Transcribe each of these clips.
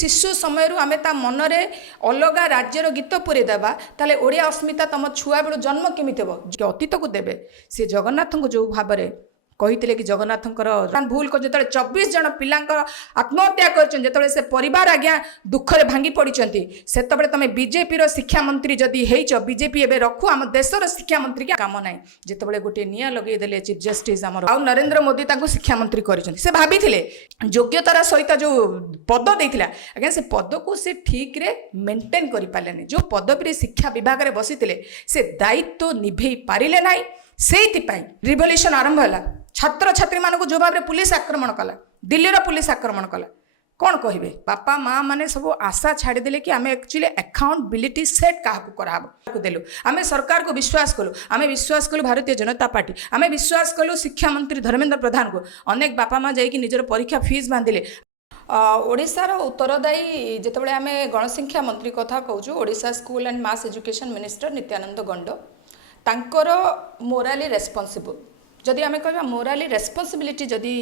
शिशु समय आम ता मनरे अलग राज्यर गीत पूरे देवा ताले ओडिया अस्मिता तुम छुआ बेलू जन्म केमिति हम अतीत को देवे सी जगन्नाथ को जो भाव में कही कि जगन्नाथंकर भूल को जो 24 जन पिलांकर आत्महत्या कर से परिवार आज्ञा दुखरे भांगी पड़ी से तुम बीजेपी शिक्षा मंत्री जदि बीजेपी एवं रखु आम देशर शिक्षा मंत्री के काम ना जिते गोटे निया लगेदेले चीफ जस्टिस आम नरेंद्र मोदी शिक्षा मंत्री कर भाभी योग्यतार सहित जो पद देता आज्ञा से पद को से ठीक रे मेंटेन कर पारे जो पदवी शिक्षा विभाग में बसी से दायित्व निभे पारे ना से रिवोल्यूशन आरंभ है छात्र छात्री मानक जो भाव में पुलिस आक्रमण कला दिल्ली पुलिस आक्रमण कला कौन कहे बापा माँ मैंने सब आशा छाड़देले कि आम एक्चुअली अकाउंटेबिलिटी सेट क्या देलु आम सरकार को विश्वास कलु आम विश्वास कलु भारतीय जनता पार्टी आम विश्वास कलु शिक्षा मंत्री धर्मेंद्र प्रधान को अनेक बापा माँ जाकि निजर परीक्षा फीस बांधिले ओडिशार उत्तरदायी जितेबाला आम गणशिक्षा मंत्री कथा कहूँ Odisha school and mass education minister Nityananda Gond तांकर मोराली रेस्पॉन्सिबल जदि आम कह मोराली रेस्पॉन्सिबिलिटी जदि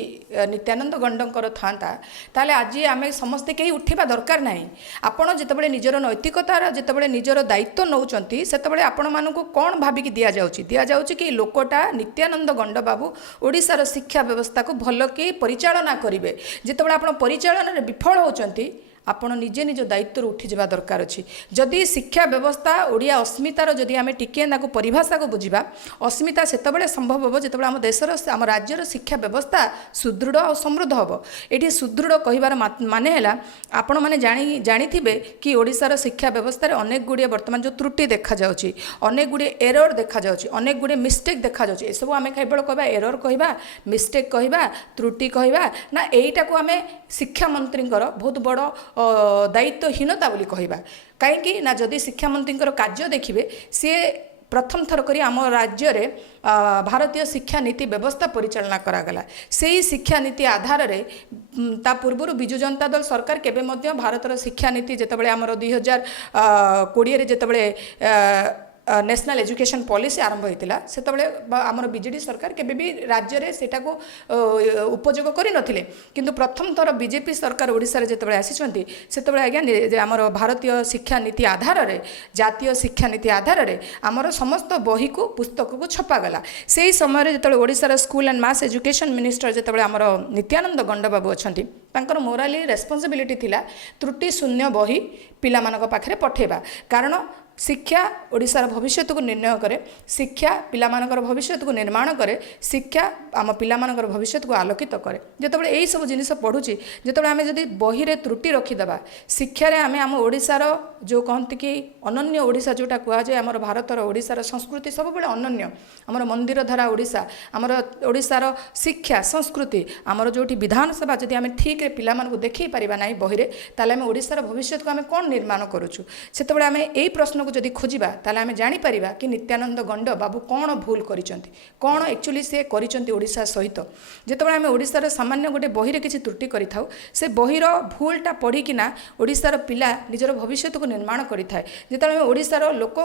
नित्यानंद गंडकर था ताले आज आम समस्ते कहीं उठा दरकार ना आपड़ जितेबाला निजर नैतिकतार जितेबाला निजर दायित्व नौकरी से आपण मानक कौन भाविकी दि जाऊँगी कि लोकटा नित्यानंद गंड बाबू ओडिशार शिक्षा व्यवस्था को भल कि परिचालना करेंगे जितेबाला आप परिचालन विफल होती आपण निजे निज दायित्व उठी जा दरकार अच्छी जदि शिक्षा व्यवस्था ओडिया अस्मितार जदि आम टिके परिभाषा को बुझा अस्मिता से संभव हम जो आम देशर आम राज्यर शिक्षा व्यवस्था सुदृढ़ और समृद्ध हम ये सुदृढ़ कहबार माने है आपण मैंने जानी कि ओडिशार शिक्षा व्यवस्था अनेक गुड़े बर्तमान जो त्रुटि देखा जाउछि अनेक गुड़े एरर देखा जाउछि अनेक गुड़े मिस्टेक देखा जाउछि ए सब आम केवल कहबा एरर कहबा मिस्टेक कहबा त्रुटि कहबा ना एटा को आम शिक्षा मंत्री बहुत बड़ दायित्वहीनता बोली कहबा कहीं ना जदि शिक्षा मंत्री कार्य देखिए सी प्रथम थर करी आम राज्य रे भारतीय शिक्षा नीति व्यवस्था परिचालना करागला से ही शिक्षा नीति आधार रे ता पूर्व विजु जनता दल सरकार केबे मध्य भारतर शिक्षा नीति जितेबाला आमर 2020 जितेबाला नेशनल एजुकेशन पॉलिसी आरंभ होता से आमर बीजेडी सरकार केबे भी राज्य रे सेटा को उपयोग करि नथिले किंतु प्रथम थर बीजेपी सरकार ओडिशा रे जेतेबेले आसीचंती सेतेबेले आज्ञा आमर भारतीय शिक्षा नीति आधार रे जातीय शिक्षा नीति आधार रे आमर समस्त बही को पुस्तक को छपा गला सेही समय रे जेतेबेले ओडिशा रे school and mass education minister जेतेबेले आमर नित्यानंद गंड बाबू अछंती तांकर मोराली रेस्पॉन्सिबिलिटी थिला त्रुटि शून्य बही पिला मानक पाखरे पठेबा कारण शिक्षा ओडिशार भविष्य को निर्णय करे शिक्षा पिला मानकर भविष्य को निर्माण करे शिक्षा आम पिला मानकर भविष्य को आलोकित करे जितेबाला यही सब जिनिस पढ़ुची जितेबाला आम जदि बही रे त्रुटि रखीदेबा शिक्षा रे आम ओडिशार जो कहते कि अनन्य ओडिशा जोटा कहुए आमर भारतर ओडिशार संस्कृति सब बड़े अनन्य आमर मंदिर धारा ओडिशा आमर ओडिशार शिक्षा संस्कृति आमर जोटी विधानसभा जदि आम ठीक रे पिला मानकु देखै परिबा नाही बही रे ताले आम ओडिशार भविष्य को आम कोन निर्माण करूछु सेतेबेला आम एई प्रश्न को जदि खोजिबा ताले आम जानि परिबा कि नित्यानंद गंड बाबू कौन भूल करिसंती कौन एक्चुअली से करिसंती ओडिशा सहित जेतेबेला आम ओडिशार सामान्य गोटे बही रे किछि त्रुटि करिथाउ से बहीर भूलटा पढ़िकिना ओडिशार पिला निजर भविष्य को निर्माण करिथाय जेतेबेला आम ओडिशार लोक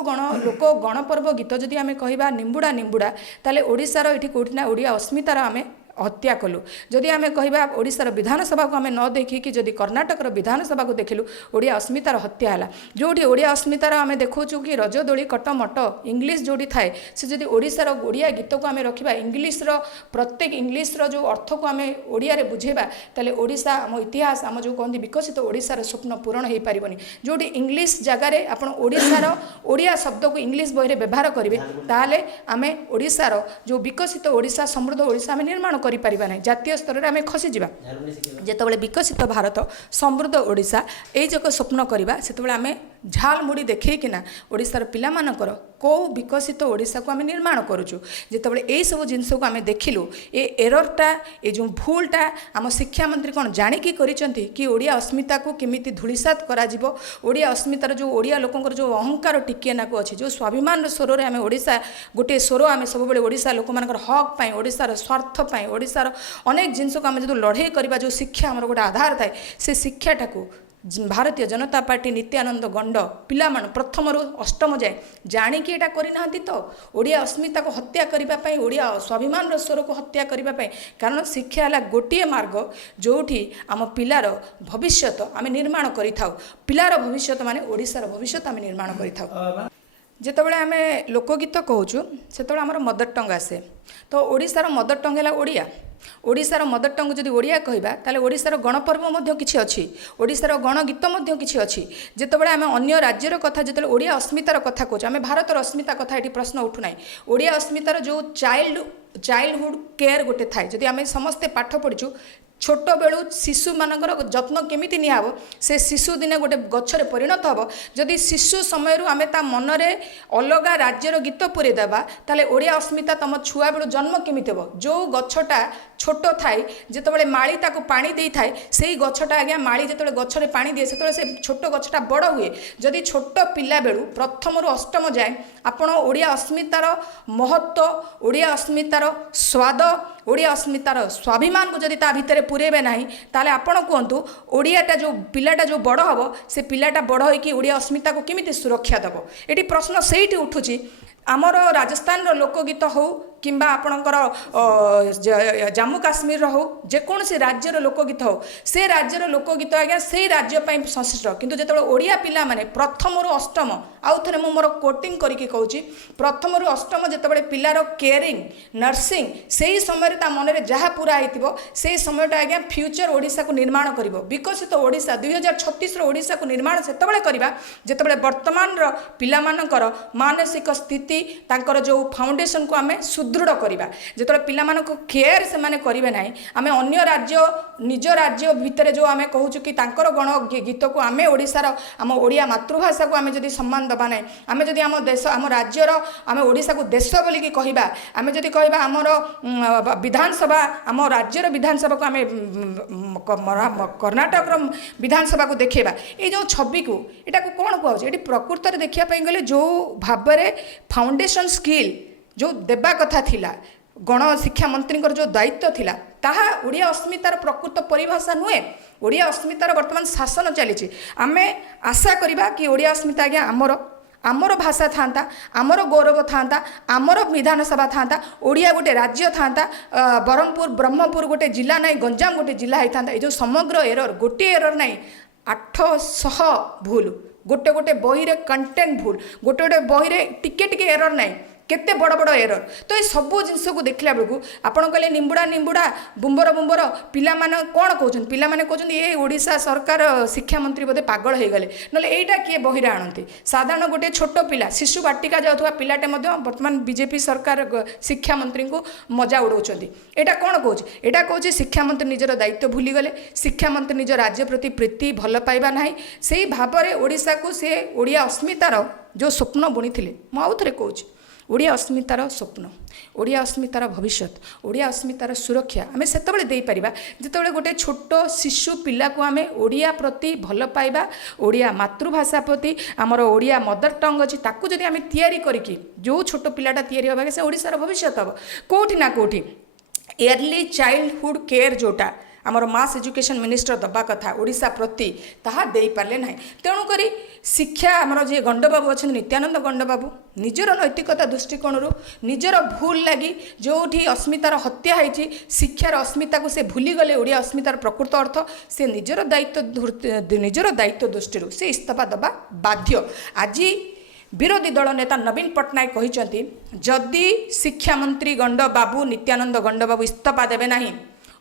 गणपर्व गीत जदि आम कहबा निंबुड़ा निंबुड़ा ताले ओडिशार एठी कोठिना ओडिया अस्मितार आम हत्या कलु जदि आम कहबा ओडिशार विधानसभा को आम न देखिकी जदि कर्णाटकर विधानसभा को देखिलु ओडिया अस्मितार हत्या है जोटी ओडिया अस्मितार आम देखु कि रजदोली कटमट इंग्लीश जोड़ी थाए से जदि ओडिशार ओडिया गीत को आम रखा इंग्लीश्र प्रत्येक इंग्लीश्र जो अर्थ को आम ओडिया रे बुझेबा ताले ओडिशा आम इतिहास आम जो कहते विकसित ओडिशार स्वप्न पूरण हो पारिबनी जोटी इंग्लीश जगार आपण ओडिशार ओडिया शब्द को इंग्लीश बही रे व्यवहार करेंगे ताले आम ओडिशार जो विकसित ओडिशा समृद्ध ओडिशा आम निर्माण करिपारिबा नहीं जातीय स्तर में आम खसीजा जितेबाला विकसित भारत समृद्ध ओडिशा यही जक स्वप्न करवा से आम झाल मुड़ी देखना ओडिशार पिला मानकर कौ विकसित ओडिशा को आम निर्माण करुचु जितेबाला यही सब जिनस को आम देखिलु ए एररटा ये जो भूलटा आम शिक्षा मंत्री कौन जाणिकी करिसेंती कि ओडिया अस्मिता को केमिति धूलिसात करा जिवो ओडिया अस्मितार जो ओडिया लोकंकर जो अहंकार टिके नाको अच्छी जो स्वाभिमान स्वर में आम ओडिशा गोटे स्वर आम सब ओडिशा लोक मानकर हक पाई ओडिशार स्वार्थ पाई ओडिशार अनेक जिनस को आम जो लड़े करवा जो शिक्षा आमर गोटे आधार थाए से शिक्षाटा को भारतीय जनता पार्टी नित्यानंद गंड पिला प्रथम अष्टम जाए जाणिकी एटा करना तो ओडिया अस्मिता को हत्या करने ओडिया स्वाभिमान स्वर को हत्या करने कारण शिक्षा है गोटे मार्ग जोठी आम पिलार भविष्य आम निर्माण करिथाउ पिलार भविष्य माने ओडिशार भविष्य आम निर्माण करिथाउ जेतबेले आम लोकगीत कहूँ से आमर मदर टंग आसे तो ओडिशार मदर टंग है ओडिया ओडिशार मदर टंग जदि ओडिया कहबा ताले ओडिशार गणपर्व मध्य किछि अछि ओडिशार गणगीत मध्य किछि अछि जेतबेले आम अन्य राज्यर कथा जेतबेले ओडिया अस्मितार कथा कहूँ आम भारतर अस्मिता कथा एटी प्रश्न उठु नाही ओडिया अस्मितार जो चाइल्डहुड केयर गोटे थाए जदि आम समस्ते पाठ पढ़िछु छोट बेलू शिशु मानकर जत्न केमिति नियाब से शिशु दिने गोटे गछरे परिणत हम जदि शिशु समय आम ता मनरे अलग राज्यर गीत पुरे देबा ताले ओडिया अस्मिता तुम छुआ बेलू जन्म केमिति हम जो गछटा छोट थाए जितेबाला माली ताको पानी दे थाए से गछटा आज्ञा माली जिते गछरे पानी दिए से छोट गछटा बड़ हुए जदि छोट पिला बेलू प्रथम अष्टम जाए आपण ओडिया अस्मितार महत्व ओडिया अस्मितार स्वाद ओडिया अस्मितार स्वाभिमान को जदि ता भितर पुरेबे नहीं ताले आपण कहतु ओडियाटा जो पिलाटा जो बड़ हम से पिलाटा बड़ होइकी ओडिया अस्मिता को केमिति सुरक्षा दब एटी प्रश्न सेठी उठुची आमर राजस्थान लोकगीत हो किंबा आपणकर जम्मू काश्मीर हो जेकोसी राज्यर लोकगीत हो से राज्यर लोकगीत आज्ञा से राज्य संश्लिष्ट किंतु जो ओडिया पिला माने प्रथम अष्टम आउ थे मोर कोटिंग करके कहूँ प्रथम अष्टम जिते पिलार केयरिंग नर्सिंग से ही समय मन में जहाँ पूरा हो से समयटा आज्ञा फ्यूचर ओडिशा को निर्माण कर विकसित ओडिशा 2036 ओडिशा को निर्माण से करवा जिते वर्तमान पिलामानकर मानसिक स्थिति तांकर जो फाउंडेशन को आम सुदृढ़ करवा जो पिला केयर से माने करेंगे ना आम अन्य राज्य निज राज्य भितर जो आम कहूँ कि तांकर गण गीत को आम ओडिशार आम ओडिया मातृभाषा को आम जदि सम्मान दबा ना आम जदि आम देश आम राज्यर आम ओडिशा को देश बोलिकी कहबा आम जदि कहबा आमर विधानसभा आम राज्यर विधानसभा को आम कर्णाटक विधानसभा को देखेबा ये जो छवि को यहाँ कौन कहूँ ये प्रकृत में देखापी गले जो भाव में फाउंडेशन स्किल जो देवा कथा थिला गण शिक्षा मंत्री जो दायित्व थिला ताहा ओडिया अस्मितार प्रकृत परिभाषा नुहे ओडिया अस्मितार वर्तमान शासन चली आमे आशा करिबा कि ओडिया अस्मिता आज्ञा आमर भाषा था आमर गौरव था आमर विधानसभा था ओडिया गोटे राज्य था बरहमपुर ब्रह्मपुर गोटे जिला ना गंजाम गोटे जिला होता ये जो समग्र एरर गोटे एरर ना 800 भूल गोटे गोटे बही रे कंटेंट भूल गोटे गोटे बही रे टिके टिके एरर ना केते बड़ बड़ एरर तो ये सबू जिनस को देखला बेलू आपन कहले निंबुड़ा निंबुड़ा बुंबर बुंबर पिला माने कोन कहउछन पिला माने कहउछन ये ओडिशा सरकार शिक्षा मंत्री बोधे पागल हो गले नले एटा किए बहिरा आनती साधारण गोटे छोट पिला शिशु बाटिका जाउथवा पिलाटे मध्य वर्तमान बीजेपी सरकार शिक्षा मंत्री को मजा उड़ाउछंती एटा कोन कहउछ एटा कहउछ शिक्षा मंत्री निजर दायित्व भूली गले शिक्षा मंत्री निज राज्य प्रति प्रीति भल पाइबा नाही सेही भाबरे ओडिशा को से ओडिया अस्मितार जो स्वप्न बुणीथिले म आउ थरे कहउछ ओडिया अस्मितार स्वप्न ओडिया अस्मितार भविष्य ओडिया अस्मितार सुरक्षा आम से जिते गोटे छोट शिशु पिला को आम ओडिया प्रति भल पाइबा ओडिया मातृभाषा प्रति आमर ओडिया मदर टंग अच्छी ताकू जदि आम तैयारी करके जो छोट पिलाटा तैयारी होगा से ओडिशार भविष्य हम कौटी ना कौटी एर्ली चाइल्डहुड केयर जोटा आमर मास एजुकेशन मिनिस्टर दबा कथा ओडिशा प्रति ताहा दे पारले नाही तेणुक शिक्षा आमर जे गंडबाबू अच्छा नित्यानंद गंडबाबू निजर नैतिकता दृष्टिकोण निजर भूल लगी जोठी अस्मितार हत्या होती शिक्षार अस्मिता को से भूली गले ओडिया अस्मितार प्रकृत अर्थ से निजर दायित्व दृष्टि से इस्तीफा दबा बाध्य आज विरोधी दल नेता नवीन पट्टनायक कहते जदि शिक्षा मंत्री गंडबाबू नित्यानंद गंडबाबू इस्तीफा देवे ना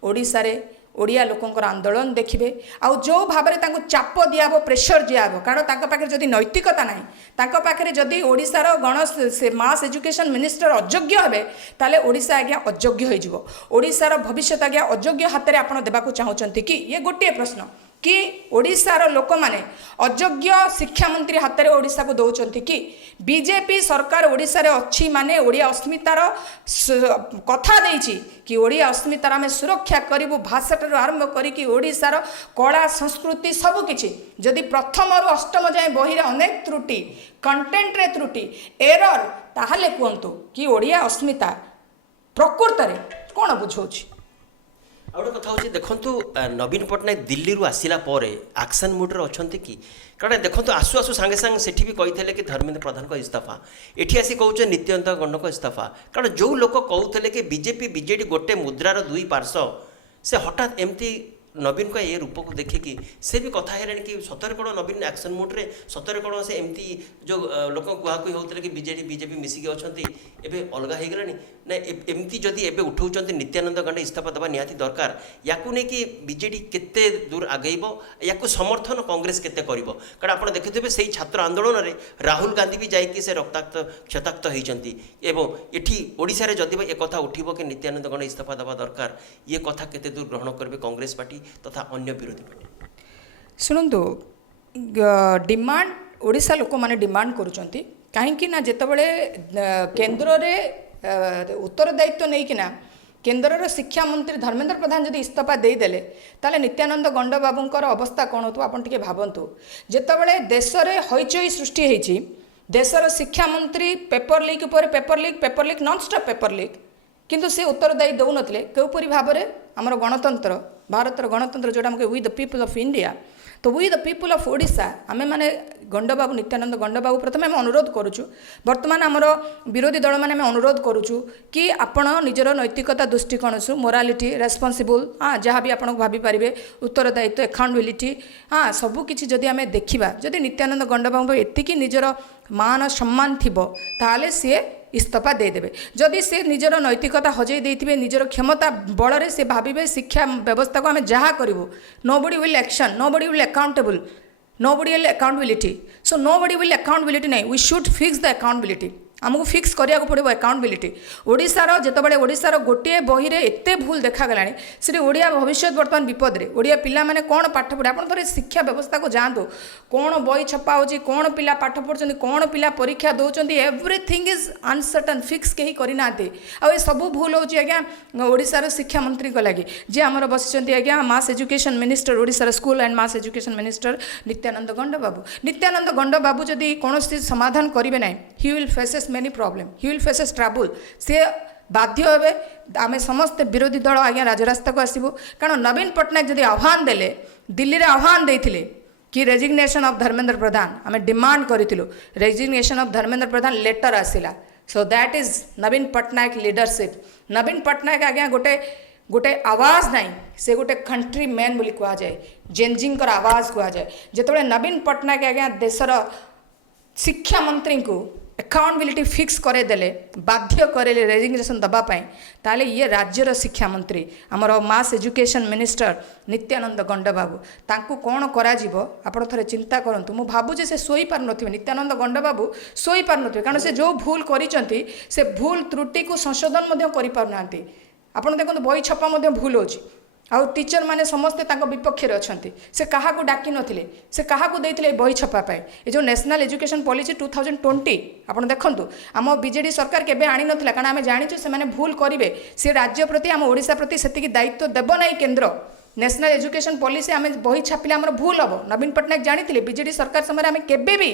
ओडिशा रे ओडिया लोकंकर आंदोलन देखिए आउ जो भाव में चाप दिहब प्रेसर दिहब कारण पाखे जदि नैतिकता ना पाखे जदि ओडिशार गण से मास एजुकेशन मिनिस्टर अयोग्य हे ताले ओडिशा आज्ञा अयोग्य हो ओडिशार भविष्य आज्ञा अयोग्य हाथ में आपड़ देवाक चाहते कि ये गोटे प्रश्न कि ओडिशार लोक माने अयोग्य शिक्षा मंत्री हाथ में ओडिशा को दौरान कि बीजेपी सरकार ओडिशा रे अच्छी माने ओडिया अस्मितार कथा देइछि कि ओडिया अस्मितार आम सुरक्षा करूँ भाषाटर आरंभ करी ओडिशार कला संस्कृति सबकि जदि प्रथम रु अष्टम जाए बही अनेक त्रुटि कंटेंट रे त्रुटि एरर ताहले कहतु कि ओडिया अस्मिता प्रकृत रे कौन बुझाऊँ ଆଉ ଗୋଟେ କଥା ହେଉଛି ଦେଖନ୍ତୁ ନବୀନ ପଟ୍ଟନାୟକ ଦିଲ୍ଲୀରୁ ଆସିଲା ପରେ ଆକ୍ସନ ମୁଡ୍ରେ ଅଛନ୍ତି କି କାରଣ ଦେଖନ୍ତୁ ଆସୁ ଆସୁ ସାଙ୍ଗେ ସାଙ୍ଗେ ସେଠି ବି କହିଥିଲେ କି ଧର୍ମେନ୍ଦ୍ର ପ୍ରଧାନଙ୍କ ଇସ୍ତଫା ଏଠି ଆସି କହୁଛେ ନିତ୍ୟାନନ୍ଦ ଗଣ୍ଡଙ୍କ ଇସ୍ତଫା କାରଣ ଯେଉଁ ଲୋକ କହୁଥିଲେ କି ବିଜେପି ବିଜେଡି ଗୋଟେ ମୁଦ୍ରାର ଦୁଇ ପାର୍ଶ୍ୱ ସେ ହଠାତ୍ ଏମିତି ନବୀନଙ୍କ ଏ ରୂପକୁ ଦେଖିକି ସେ ବି କଥା ହେଲେଣି କି ସତରେ କ'ଣ ନବୀନ ଆକ୍ସନ ମୁଡ୍ରେ ସତରେ କ'ଣ ସେ ଏମିତି ଯେଉଁ ଲୋକ କୁହାକୁହି ହେଉଥିଲେ କି ବିଜେଡି ବିଜେପି ମିଶିକି ଅଛନ୍ତି ଏବେ ଅଲଗା ହେଇଗଲାଣି ନା ଏମିତି ଯଦି ଏବେ ଉଠାଉଛନ୍ତି ନିତ୍ୟାନନ୍ଦ ଗଣ୍ଡ ଇସ୍ତଫା ଦେବା ନିହାତି ଦରକାର ୟାକୁ ନେଇକି ବିଜେଡି କେତେ ଦୂର ଆଗେଇବ ୟାକୁ ସମର୍ଥନ କଂଗ୍ରେସ କେତେ କରିବ କାରଣ ଆପଣ ଦେଖିଥିବେ ସେଇ ଛାତ୍ର ଆନ୍ଦୋଳନରେ ରାହୁଲ ଗାନ୍ଧୀ ବି ଯାଇକି ସେ ରକ୍ତାକ୍ତ କ୍ଷତାକ୍ତ ହେଇଛନ୍ତି ଏବଂ ଏଠି ଓଡ଼ିଶାରେ ଯଦି ଏ କଥା ଉଠିବ କି ନିତ୍ୟାନନ୍ଦ ଗଣ୍ଡ ଇସ୍ତଫା ଦେବା ଦରକାର ଇଏ କଥା କେତେ ଦୂର ଗ୍ରହଣ କରିବେ କଂଗ୍ରେସ ପାର୍ଟି ତଥା ଅନ୍ୟ ବିରୋଧୀ ପାର୍ଟି ଶୁଣନ୍ତୁ ଡିମାଣ୍ଡ ଓଡ଼ିଶା ଲୋକମାନେ ଡିମାଣ୍ଡ କରୁଛନ୍ତି କାହିଁକି ନା ଯେତେବେଳେ କେନ୍ଦ୍ରରେ ଉତ୍ତରଦାୟିତ୍ୱ ନେଇକିନା କେନ୍ଦ୍ରର ଶିକ୍ଷାମନ୍ତ୍ରୀ ଧର୍ମେନ୍ଦ୍ର ପ୍ରଧାନ ଯଦି ଇସ୍ତଫା ଦେଇଦେଲେ ତାହେଲେ ନିତ୍ୟାନନ୍ଦ ଗଣ୍ଡ ବାବୁଙ୍କର ଅବସ୍ଥା କ'ଣ ହେଉଥିବ ଆପଣ ଟିକେ ଭାବନ୍ତୁ ଯେତେବେଳେ ଦେଶରେ ହଇଚଇ ସୃଷ୍ଟି ହେଇଛି ଦେଶର ଶିକ୍ଷାମନ୍ତ୍ରୀ ପେପର ଲିକ୍ ଉପରେ paper leak nonstop paper leak କିନ୍ତୁ ସେ ଉତ୍ତରଦାୟୀ ଦେଉନଥିଲେ କେଉଁପରି ଭାବରେ ଆମର ଗଣତନ୍ତ୍ର ଭାରତର ଗଣତନ୍ତ୍ର ଯେଉଁଟା ଆମକୁ we the people of India ତ we the people of Odisha ଆମେମାନେ ଗଣ୍ଡବାବୁ ନିତ୍ୟାନନ୍ଦ ଗଣ୍ଡବାବୁ ପ୍ରଥମେ ଆମେ ଅନୁରୋଧ କରୁଛୁ ବର୍ତ୍ତମାନ ଆମର ବିରୋଧୀ ଦଳମାନେ ଆମେ ଅନୁରୋଧ କରୁଛୁ କି ଆପଣ ନିଜର ନୈତିକତା ଦୃଷ୍ଟିକୋଣରୁ ମୋରାଲିଟି ରେସ୍ପନ୍ସିବୁଲ୍ ଯାହା ବି ଆପଣ ଭାବିପାରିବେ ଉତ୍ତରଦାୟିତ୍ୱ ଆକାଉଣ୍ଟବିଲିଟି ସବୁକିଛି ଯଦି ଆମେ ଦେଖିବା ଯଦି ନିତ୍ୟାନନ୍ଦ ଗଣ୍ଡବାବୁ ଏତିକି ନିଜର ମାନ ସମ୍ମାନ ଥିବ ତାହେଲେ ସିଏ ଇସ୍ତଫା ଦେଇଦେବେ ଯଦି ସେ ନିଜର ନୈତିକତା ହଜେଇ ଦେଇଥିବେ ନିଜର କ୍ଷମତା ବଳରେ ସେ ଭାବିବେ ଶିକ୍ଷା ବ୍ୟବସ୍ଥାକୁ ଆମେ ଯାହା କରିବୁ nobody will action nobody will accountable nobody will accountability so nobody will accountability nahi we should fix the accountability आमको फिक्स करिया को पड़ो अकाउंटेबिलिटी ओडिशार जितेबाला ओडिशार गोटे बही रे एते भूल देखागलानी से ओडिया भविष्य बर्तमान विपद रे ओडिया पिला माने कोन पाठ पढ़े आपन थोड़े शिक्षा व्यवस्था को जानतु कोन बही छपा होची कोन पिला पाठ पढ़छन कोन पिला परीक्षा दउचंती एवरीथिंग इज अनसर्टन फिक्स केही करि नाते आ ए सब भूल होची आज्ञा ओडिशार शिक्षा मंत्री को लागि जे हमर बसिचंती आज्ञा मास एजुकेशन मिनिस्टर ओडिशार school and mass education minister Nityananda Gond बाबू जदि कोनोसी समाधान करिवे नै he will faces many problem he will faces trouble से बाध्य हे आम समस्त विरोधी दल आज्ञा राजरास्ता को आसबू कारण नवीन पट्टनायक जदि आह्वान देले दिल्ली रे आह्वान देथिले कि रेजिग्नेशन ऑफ धर्मेंद्र प्रधान आम डिमांड करूँ resignation of Dharmendra Pradhan letter आसला so that is Naveen Patnaik leadership Naveen Patnaik आज्ञा गोटे गोटे आवाज नाई से गोटे कंट्री मैन बोली कह जाए जेनजिंकर आवाज कह जाए जिते नवीन पट्टनायक आज्ञा देशर शिक्षा मंत्री को अकाउंटेबिलिटी फिक्स करेदेले बाध्य करेले रेजिग्नेशन दबापाई ताले ये राज्यर शिक्षा मंत्री आमर मास एजुकेशन मिनिस्टर नित्यानंद गंड बाबू तांकु कौन करा जीवो आपण थरे चिंता करंतु मु भाबुजे से सोई पार नथिबे नित्यानंद गंड बाबू सोई पार नथिबे कारण से जो भूल करिसंती से भूल त्रुटि को संशोधन मध्य करि पार नांती आपण देखंतु बही छपा मध्य भूल होची आउ टीचर माने समस्ते तांको विपक्ष रे अछंती से कहा को डाकी नथिले से कहा को देथिले बही छपा पाए ए जो नेशनल एजुकेशन पॉलिसी 2020 आपण देखंतु आम बीजेडी सरकार केबे आनी नथिला कारण आमे जानिछु से माने भूल करिवे से राज्य प्रति आम ओडिसा प्रति सेतिकी दायित्व देबो नै केंद्र नेशनल एजुकेशन पॉलिसी आमे बही छापिले हमर भूल हबो नवीन पट्टनायक जानिथिले बीजेडी सरकार समय आमे केबे भी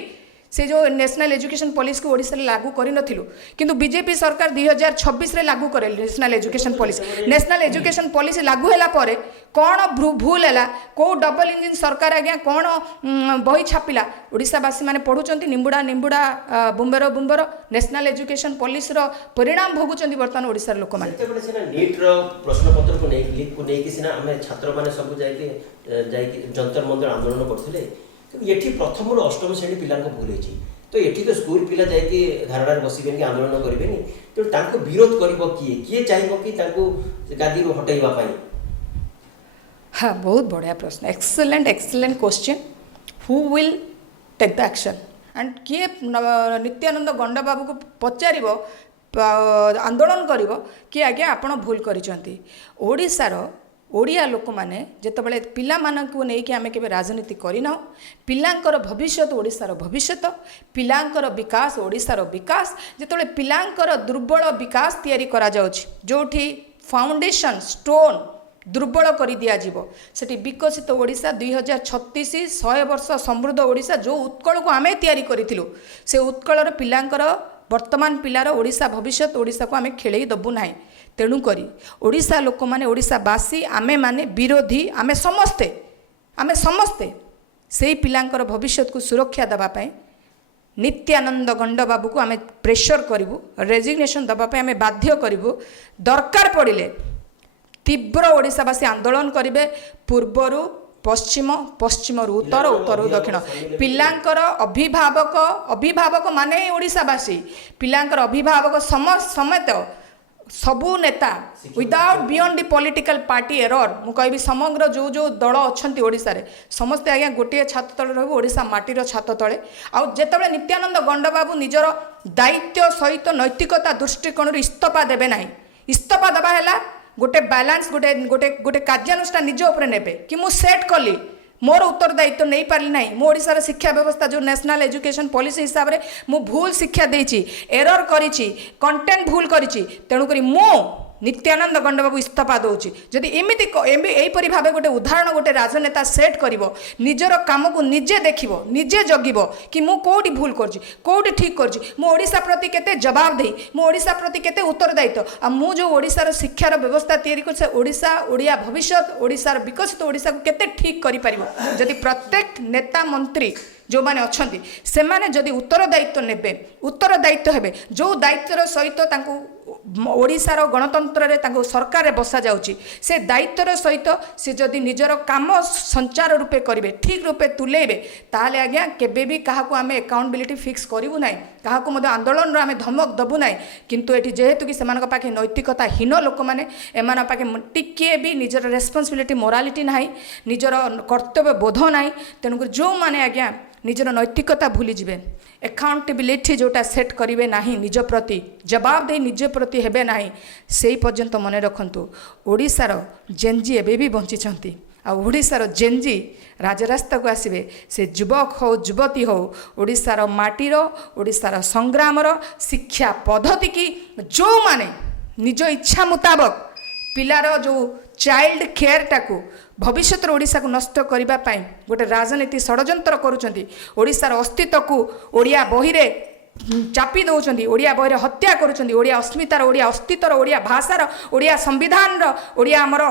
से जो नेशनल एजुकेशन पॉलिसी को ओडिसा लागू करि नथिलु किंतु बीजेपी सरकार 2026 रे लागू करे नेशनल एजुकेशन पॉलिसी लागू हैला परे कोन भूल हैला को डबल इंजन सरकार आज्ञा कोन बही छापिला ओडिसावासी माने पढुचंती निंबुडा बुंबर नेशनल एजुकेशन पॉलिसी रो परिणाम भोगुचंती वर्तमान ओडिसा लोक माने नीट रो प्रश्न पत्र को नै सिना हमें छात्र माने सब जाई जंतर मंतर आंदोलन करथिले ये प्रथम अष्टम श्रेणी पिला भूल होती तो ये तो स्कूल पिला जाकि धारणार बसबे कि आंदोलन करेंगे तो विरोध कर किए चाहिए कि गादी हटाइवा हाँ बहुत बढ़िया प्रश्न excellent question who will take the action and किए नित्यानंद गंड बाबू को पचार आंदोलन कर कि आज्ञा आपण भूल करिसंती ओडिशार ओडिया लोक मैंने जितेबाला पिला को लेकिन आम के राजनीति करना पिलांकर भविष्य ओडिशार भविष्य पिलांकर विकास ओडिशार विकास जितेबाला पिलांकर दुर्बल विकास तैयारी करा जाउछि जोठी फाउंडेशन स्टोन दुर्बल कर दिज्व से विकसित ओडिशा 2036 100 वर्ष समृद्ध ओडिशा जो उत्कल को आम तैयारी करूँ से उत्कलर पिलांकर वर्तमान पिलार ओडिशा भविष्य ओडिशा को आम खेल दबू ना तेणुकरी ओडिशा लोक माने ओडिशावासी आमे माने विरोधी आमे समस्ते से पिलांकर भविष्य को सुरक्षा देवाई नित्यानंद गंड बाबू को आमे प्रेशर करूँ रेजिग्नेशन देवाई आमे बाध्य करूँ दरकार पड़े तीव्र ओडिशावासी आंदोलन करेंगे पूर्वर पश्चिम पश्चिम उत्तर उत्तर दक्षिण पिलांकर अभिभावक माने ओडिशावासी पिलांकर अभिभावक समेत सबू नेता without beyond the political party error मु कहबी समग्र जो जो दल अच्छा ओडिशा रे समस्ते आज्ञा गोटे छात तले रहबो ओडिशा माटीर छात तले आ जेतबे नित्यानंद गंड बाबू निजर दायित्व सहित नैतिकता दृष्टिकोण इस्तीफा देबे नाही इस्तीफा देबा हैला गोटे बैलेंस गोटे गोटे गोटे कार्यानुष्ठान निज उपर नेबे कि मु सेट कली मोर उत्तरदायित्व नहीं पारि ना मो ओडिशार शिक्षा व्यवस्था जो नेशनल एजुकेशन पॉलिसी हिसाब से मु भूल शिक्षा देछि एरर करिछि कंटेंट भूल करिछि तेणुकरी मो नित्यानंद गंड बाबू इस्तीफा दौची जदि एमती यहीपरी भाव गोटे उदाहरण गोटे राजनेता सेट करिवो निजर काम को निजे देखिवो निजे जगिवो कि मु कोठी भूल करछि कोठी ठीक करछि मु ओडिशा प्रति केते जवाबदेही मु ओडिशा प्रति केते उत्तरदायित्व आ मु जो ओडिशार शिक्षार व्यवस्था तैयारी कर ओडिशा ओडिया भविष्य ओडिशार विकसित ओडिशा को केते ठीक करि परिवो जदि प्रत्येक नेता मंत्री जो माने अछंती से माने जदि उत्तरदायित्व नेबे उत्तरदायित्व हेबे जो दायित्वर सहित तांको ओडिशार गणतंत्र रे तांको सरकार रे बसा जाउची से दायित्वर सहित से जदि निजर काम संचार रूपे करिवे ठीक रूपे तुलेबे ताले आज्ञा केबे भी काहाको आमे अकाउंटेबिलिटी फिक्स करिवु नै काहाको मधे आंदोलन रो आमे धमक दबु नै किंतु एठी जेहेतु कि सेमानक पाखे नैतिकता हीन लोक माने एमान पाखे टिके भी निजर रेस्पोंसिबिलिटी मोरालिटी नाही निजर कर्तव्य बोध नाही तेनु जो माने आज्ञा निजर नैतिकता भूली जिवे अकाउंटेबिलिटी जोटा सेट करिवे नाही निज प्रति जवाबदेही निज प्रति हेबे नाही सेई पर्यंत मने रखंतु ओडिशार जेनजी एबे भी बंचिछंती आ ओडिशार जेनजी राजरास्ता को आसबे से युवक हो युवती हो ओडिशार माटीर ओडिशार संग्रामर शिक्षा पद्धति की जो माने निज इच्छा मुताबक पिलार जो चाइल्ड केयर टाकू भविष्य ओडिशा को नष्ट करने गोटे राजनीति षड्यंत्र करुँच ओडिशार अस्तित्व को ओडिया बही रे चापी दौरान ओडिया बही हत्या करुँच ओडिया अस्मितार ओडिया अस्तित्वर ओडिया भाषार ओडिया संविधान ओडिया आमर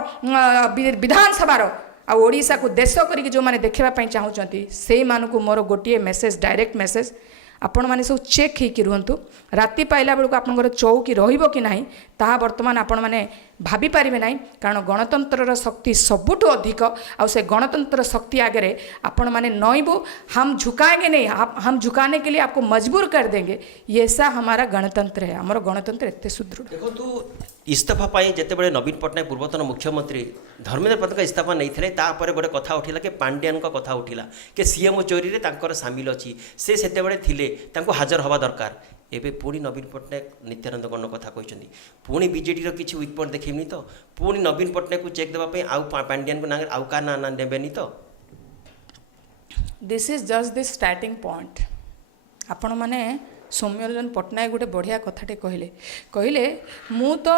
विधानसभार आ ओडिशा को देश करिक जो माने देखापी चाहूँगी से मानू मोर गोटे मेसेज डायरेक्ट मेसेज आपण मैंने सब चेक होकि रुहतु राति पाइला बेलू आपंकर चौकी रहिबो कि नाही ताहा वर्तमान आपण मैंने भाभी पारिबे नाही कारण गणतंत्र शक्ति सबुठु अधिक आ से गणतंत्र शक्ति आगे आपण मैंने नईबू हम झुकाएंगे नहीं हम झुकाने के लिए आपको मजबूर कर देंगे ये ऐसा हमारा गणतंत्र है हमारा गणतंत्र एते सुदृढ़ देखो इस्तीफा पाई जितेबाला नवीन पट्टनायक पूर्वतन मुख्यमंत्री धर्मेंद्र प्रधान इस्तीफा नहीं तापर गोटे कथा उठिला कि पांड्यान कथा उठिला कि सीएम चोरी रे तांकर सामिल अच्छी से सेतेबेले थिले तांको हाजर हवा दरकार एबे पुणी नवीन पट्टनायक नित्यानंद गण कथा कहते पुणी बीजेडी किसी वीक पॉइंट देखनी तो पुणी नवीन पट्टनायक को चेक देवाई आउ पांड्यान को ना आउ का ना ना नेबेनी तो this is just the starting point आपण माने सौम्यरंजन पट्टनायक गोटे बढ़िया कथाटे कहले मु तो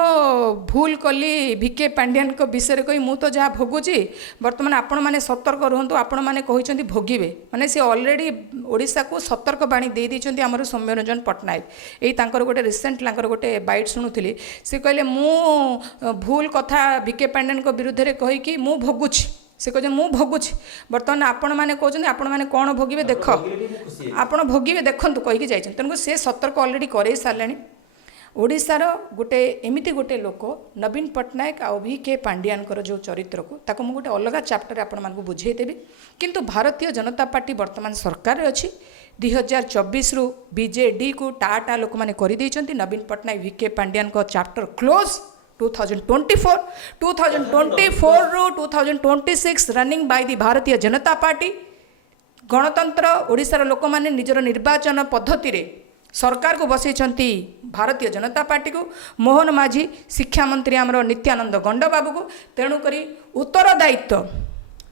भूल कली भिके पांड्यान विषय कही मु तो जहाँ भोगुची बर्तमान आपण मैंने सतर्क रुहतु आपण मैंने कहते भोगिबे माने सी ऑलरेडी ओडिशा को सतर्क बाणी दे देइछन्ती हमर सौम्यरंजन पट्टनायक एई तांकर गोटे रिसेंट लांकर गोटे बाइट शुणुली से कहले मु भूल कथा भिके पांड्यान विरुद्ध रे कही कि मु भोगुची से कहते मु भोगुची बर्तमान आपण मैंने कहते आपण मैंने कौन भोगिबे देख आपण भोगिबे देखंतु कहीकि जाइछन तेणु से सतर्क ऑलरेडी करे सारलानी ओडिशार गोटे एमिति गोटे लोक नवीन पट्टनायक आ भिके पांड्यान जो चरित्र को ताको मु गोटे अलग चैप्टर आपण मानकु बुझेई देबी किंतु भारतीय जनता पार्टी वर्तमान सरकार अच्छी 2024 रु बीजेडी को टाटा लोक माने करि दैछन्ती नवीन पट्टनायक भिके पांड्यान चैप्टर क्लोज 2024 रू 2026 running by the Bharatiya Janata party गणतंत्र ओडिशार लोक माने निजर निर्वाचन पद्धति रे सरकार को बसैछन्ती भारतीय जनता पार्टी को मोहन माझी शिक्षा मंत्री आमर नित्यानंद गंड बाबू को तेणुकरी उत्तरदायित्व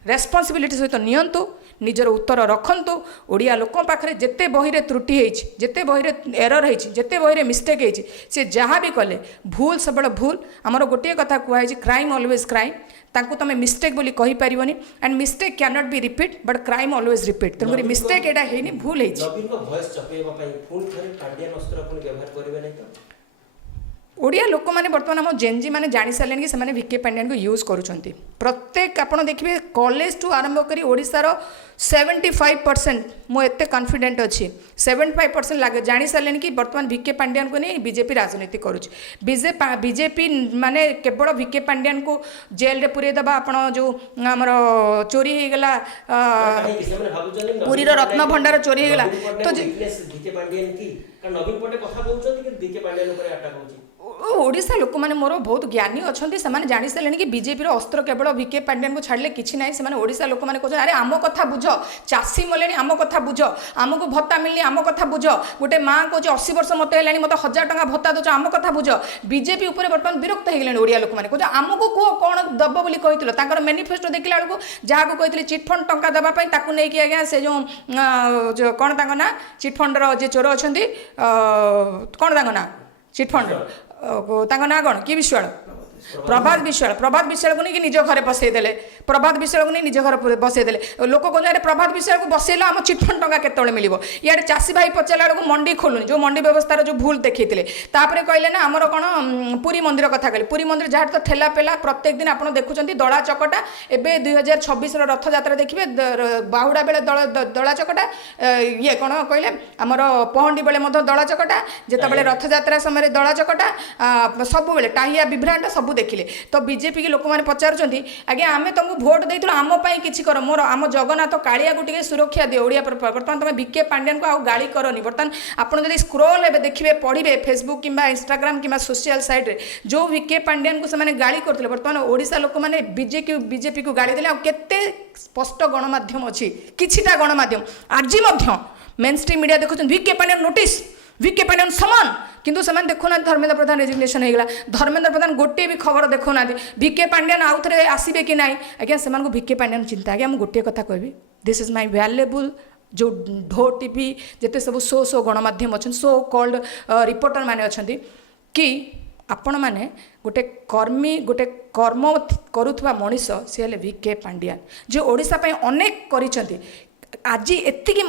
रेस्पॉन्सिबिलिटी सहित नियंतु निजर उत्तर रखंतु ओडिया लोक पाखरे जेते बही रे त्रुटि होइछि जेते बही रे एरर होइछि जेते बही रे मिस्टेक होइछि से जहाँ भी कले भूल सबल भूल आमर गोटे कथा कहै क्राइम ऑलवेज क्राइम तांको तमे मिस्टेक बोली कहि परिबोनी and mistake cannot be repeat but crime always repeat तेणुकरी मिस्टेक एटा हेनी भूल होइछि नवीन को वॉइस चपेबा पई फुल थरे पांड्यान अस्त्र अपन व्यवहार करबे नै तो ओडिया लोक मैंने बर्तमान आम जेनजी मैंने जानी सारे कि से वीके पांड्यान को यूज करुँच प्रत्येक आप देखिए कॉलेज टू आरंभ कर ओडिशार 75% मुझे कॉन्फिडेंट अच्छी 75% लगे जानी सारे कि बर्तमान वीके पांड्यान को नहीं बीजेपी राजनीति करुच्ची बीजेपी माने केवल वीके पांड्यान को जेल रे पुरे दबा आपण जो आमर चोरी हो गला पुरीर रत्न भंडार चोरी हो गला तो नवीन पट्टनायक कथा कहउछन कि वीके पांड्यान ऊपर अटैक होची ओडिशा लोक मैंने मोर बहुत ज्ञानी अच्छा से जानी सारे कि बीजेपी अस्त्र केवल वीके पांड्यान को छाड़े कि ना से ओडिशा लोक मैंने कहते अरे आम कथा बुझ चाषी मले आम कथा बुझ आमको भत्ता मिलनी आम कथा बुझ गोटे माँ कहे 80 वर्ष मत है मत 1000 टଙ୍କା भत्ता दो आम कथा बुझ बीजेपी उपर बर्तमान विरक्त हो गले ओडिया लोक मैंने कहते आमको कह कौन दब बोली कही मेनिफेस्टो देखला बेलू जहाँ कहते चिटफंड टंका देवाई नहीं आज्ञा से जो कौन ना चिटफंडर जे चोर अच्छा कौन ना चिटफंड ना कौन कि विश्वाल प्रभात विश्वाल को नहीं निज घर बसईदे प्रभात विश्वाल को नहीं निज घर बसईदे लोक कहते प्रभात विश्वाल को बसैल आम चिटफंड टंका केतले मिल इे चाषी भाई पचारा बेलू मंडी खोलुनि जो मंडी व्यवस्थार जो भूल देखते कहले ना आमर कौन पुरी मंदिर कथा कहले पुरी मंदिर जहाँ तो ठेला पेला प्रत्येक दिन आप देखुं दड़ा चकटा एवं 2026 रथ यात्रा देखिए बाहुड़ा बेले दड़ा चकटा ये कौन कहले आमर पहंडी बेले दड़ा चकटा जिते रथ यात्रा समय दड़ा चकटा सब बेले टाहिया विभ्राट सब देखिले तो बीजेपी के लोक मैंने पचारुंट आज्ञा आम तुमको भोट देइथुल आम पाई किछि कर मोर आम जगन्नाथ कालिया को टिके सुरक्षा दे ओडिया बर्तमान तुम वीके पांड्यान को आउ गाली करनी बर्तमान आपड़ जब स्क्रोल हे देखिए पढ़े फेसबुक कि इंस्टाग्राम कि सोशल साइट रे जो वीके पांड्यान को से गाली करते बर्तमान ओडिशा लोक मैंने बीजेपी को गाली देले केते स्पष्ट गणमाध्यम अच्छी किछिटा गणमाध्यम आज मेन स्ट्रीम मीडिया देखुं V K Pandian notice V K Pandian समान किंतु से देखुना धर्मेंद्र प्रधान रेजिग्नेशन होगा धर्मेंद्र प्रधान गोटे भी खबर देखुना वीके पांड्यान आउ थे आसबे कि ना आज्ञा से वीके पांड्यान चिंता आज्ञा मुझे गोटे कथा कहबी दिस इज माय वैल्युएबल जो ढो टीवी जिते सब शो गणमाध्यम अच्छा शो कॉल्ड रिपोर्टर मैंने अच्छा कि आपण मैंने गोटे कर्म करुवा मनीष सी हेले वीके पांड्यान जो ओडिशा पई अनेक करिसेंती आज एतिकी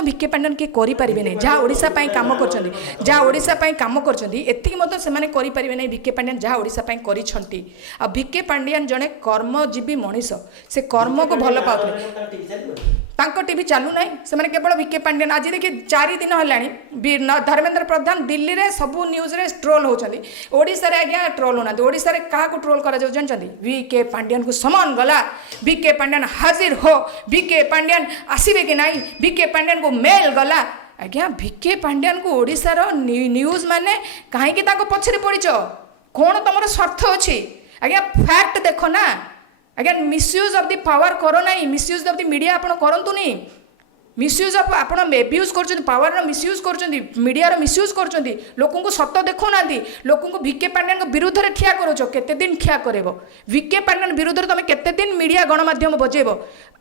वीके पांड्यान किए करें नहीं जहाँ ओडिशा पाई काम कर जहाँ ओडिशा पाई काम करें नहीं वीके पांड्यान जहाँ ओडिशा पाई करिसेंती आ वीके पांड्यान जड़े कर्मजीवी मनीष से कर्म को भल पाते टीवी चालू ना से केवल वीके पांड्यान आज देखिए 4 दिन है धर्मेंद्र प्रधान दिल्ली रे सबू न्यूज रे ट्रोल होती ओडिशा रे आज्ञा ट्रोल होना ओडिशा रे क्या ट्रोल कर जानते वीके पांड्यान को समान गला वीके पांड्यान हाजिर हो वीके पांड्यान आसबे कि ना वीके पांड्यान को मेल गला आज्ञा वीके पांड्यान को ओडिशार न्यूज माने कहीं पछरे पड़च कौन तुम स्वार्थ अच्छी आज्ञा फैक्ट देख ना आज्ञा मिसयूज ऑफ द पावर करो ना मिसयूज ऑफ द मीडिया आप करतु नहीं मिसयूज ऑफ आप एब्यूज कर पावर मिसयूज कर मीडिया मिसयूज कर लोक को सत देखना लोक को वीके पांड्यान विरुद्ध में ठिया करोच केते दिन ठिया करेब वीके पांड्यान विरुद्ध में तुम केते दिन मीडिया गणमाध्यम बजेब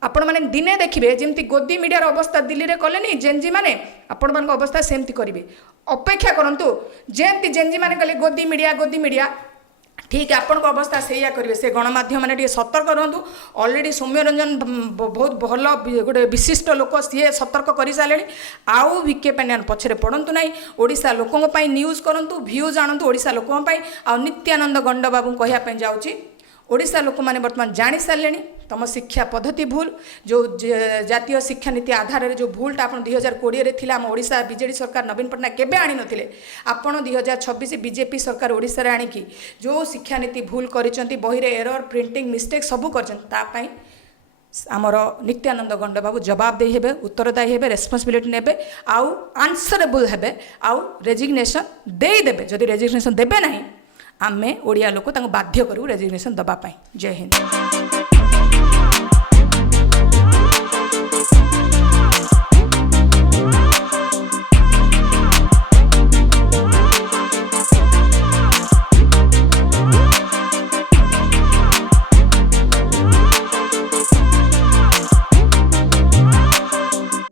आपण मैंने दिने देखिए जमी गोदी मीडियार अवस्था दिल्ली में कले जेनजी मैंने आपण मान अवस्था सेमती करेंगे अपेक्षा करूँ जेमती जेनजी मैंने कले गोदी मीडिया ठीक आपण को अवस्था से करेंगे से गणमाध्यम मैंने सतर्क रुहतु ऑलरेडी सौम्य रंजन बहुत भल गोटे विशिष्ट लोक सी सतर्क कर सारे आउ वीके पांड्यान पछरे पड़तु ना ओडिशा लोकों न्यूज करूँ भ्यूज आणतु ओडिशा लोकों आ नित्यानंद गंड बाबू कहवाई जाऊँगी ओडिशा लोक मैंने बर्तमान जानी सारे तुम शिक्षा पद्धति भूल जो जातीय शिक्षा नीति आधार में जो भूलटा आप 2020 थी आम ओडिशा बीजेडी सरकार नवीन पट्टनायक केबे आनी नथिले आपण 2026 बीजेपी सरकार ओडिशा रे आनिकी जो शिक्षा नीति भूल करिसेंती बही रे एरर प्रिंटिंग मिस्टेक सबू कर आमर नित्यानंद गंड बाबू जवाब दे हेबे उत्तरदायी हेबे रेस्पॉन्सिबिलिटी नेबे आउ आंसरेबल हेबे आउ रेजिग्नेशन दे देबे जदि रेजिग्नेशन देबे नहीं आमे ओडिया लोक बाध्य करू रेजिग्नेशन दबा पाई। जय हिंद।